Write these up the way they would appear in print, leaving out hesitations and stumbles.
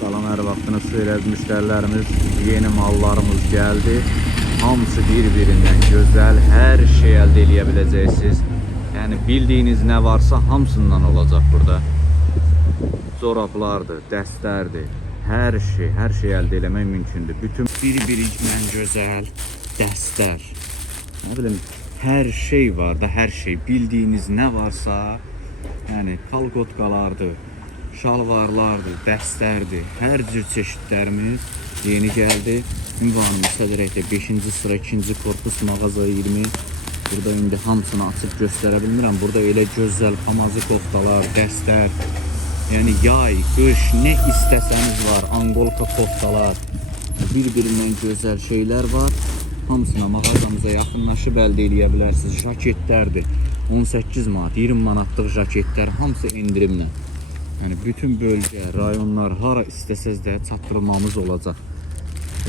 Salam, hər vaxtınız xeyir müştərilərimiz. Yeni mallarımız gəldi. Hamısı bir-birindən gözəl. Hər şey əldə edə biləcəksiniz. Yəni bildiyiniz nə varsa hamısından olacaq burada. Corablardır, dəstlərdir. Hər şey əldə etmək mümkündür. Bütün bir-birindən gözəl dəstlər. Nə bilim, hər şey var da, hər şey. Bildiyiniz nə varsa, yəni kalkotkalardır, şalvarlardır, dəstlərdir. Hər cür çeşidlərimiz yeni gəldi. Ünvanımız Sədrəkdə 5-ci sıra 2-ci korpus mağaza 20. Burada indi hamısını açıb göstərə bilmirəm. Burada elə gözəl pamazı koftalar, dəstlər. Yəni yay, qış, nə istəsəniz var. Angolka koftalar. Bir-birindən gözəl şeylər var. Hamısına mağazamıza yaxınlaşıb əldə edə bilərsiniz. Jaketlərdir. 18 manat, 20 manatlıq jaketlər hamısı endirimlə. Yəni bütün bölgə, rayonlar hara istəsəz də çatdırmamız olacaq.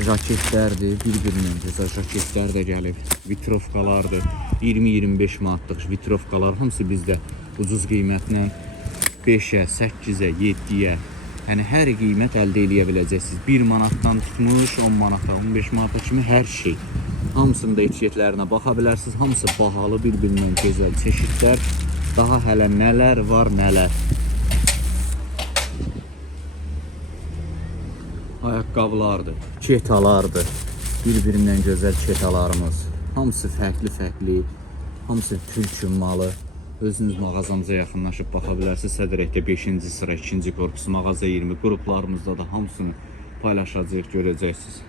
Jaketlərdir, bir-birindən gözəl jaketlər də gəlib. Vitrovkalardır. 20-25 manatlıq vitrovkalar hamısı bizdə ucuz qiymətlə 5-ə, 8-ə, 7-yə. Yəni hər qiymət əldə edə biləcəksiniz. 1 manatdan tutmuş 10 manata, 15 manata kimi hər şey. Hamısında etiketlərinə baxa bilərsiniz. Hamısı bahalı, bir-birindən gözəl çeşidlər. Daha hələ nələr var, nələr. Ayaqqabılardır, ketalardır. Bir-birindən gözəl ketalarımız. Hamısı fərqli-fərqli. Hamısı türk malı. Özünüz mağazamıza yaxınlaşıb baxa bilərsiniz. Sədrəkdə 5-ci sıra 2-ci korpus mağaza 20 qruplarımızda da hamısını paylaşacağıq, görəcəksiniz.